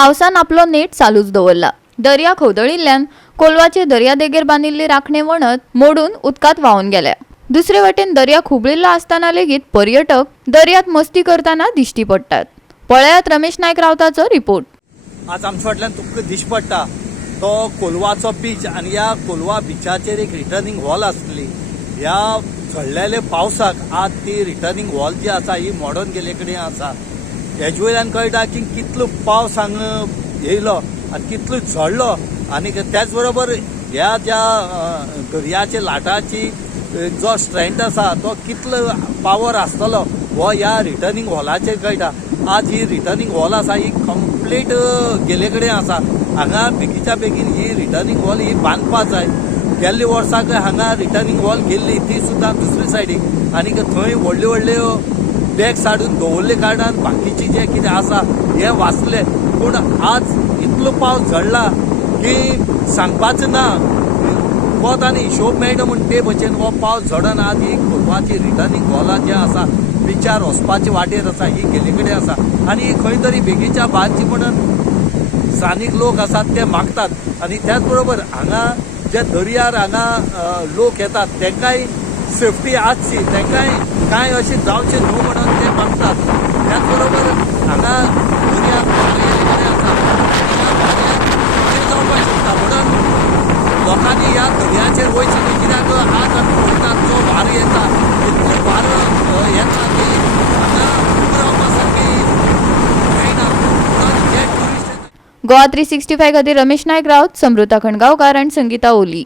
पावसान आपलो नेट चालूच दवरला। दर्या खवदळिल्ल्यान कोलवाचे दर्यादेगेर बांदिल्ली राखणे वणत मोडून उदकात व्हांवन गेल्या। दुसरे वटेन दर्या खुबळिल्लो आसतना लेगीत पर्यटक दर्यात मस्ती करताना दिश्टी पडटात। पळयात रमेश नायक रावताचो रिपोर्ट। आज आमच्या फाटल्यान तुमकां दिश्टी पडटा तो कोलवाचो बीच आनी ह्या कोलवा बिचाचेर एक रिटर्निंग वॉल आसली। ह्या झडलेले पावसाक आज ती रिटर्निंग वॉल जी आसा ही मोडून गेले कडेन आसा। हेजे वयल्यान कळटा की कितलो पावस हांगा येयलो आनी कितलो झडलो आनी त्याच बरोबर ह्या ज्या दर्याच्या लाटाची जो स्ट्रेंथ आसा तो कितलो पावर आसतलो हो ह्या रिटर्निंग वॉलाचेर कळटा। आज ही रिटर्निंग वॉल आसा ही कंप्लीट गेले कडेन आसा। हांगा बेगीच्या बेगीन ही रिटर्निंग वॉल ही बांदपा जाय। गेल्ले वर्साक हांगा रिटर्निंग वॉल गेल्ली ती सुद्दां दुसरे सायडीक आनी थंय व्हडल्यो व्हडल्यो बॅग्स हाडून दवरले कारणान बाकीचे जे कितें आसा हे वाचले। पूण आज इतलो पावस झडला की सांगपाचें ना। वत आनी हिशोब मेळना म्हण ते भशेन हो पावस झडोन आज ही कोलवाची रिटर्निंग वॉलां जे आसा बिचार वचपाचे वाटेर आसा ही गेले कडेन आसा आनी खंय तरी बेगीच्या बांदची म्हणून स्थानीक लोक आसात ते मागतात। आनी त्याच बरोबर हांगा जे दर्यार हांगा लोक येतात तेंकाय सेफ्टी आसची, तेंकाय कांय अशें जावचें न्हू म्हणून ते मागतात। त्याच बरोबर हांगा दर्यार आसा कितें जावपाक शकता म्हणून लोकांनी ह्या दर्याचेर वयचें न्ही। कित्याक आज आमी पळयतात जो वारो येता इतलो वारो येता की हांगा उबो रावपा सारकी मेळना। जे ट्युरिस्ट गोवा 365 खातीर रमेश नायक रावत, समृता खणगांवकार आनी संगीता ओली।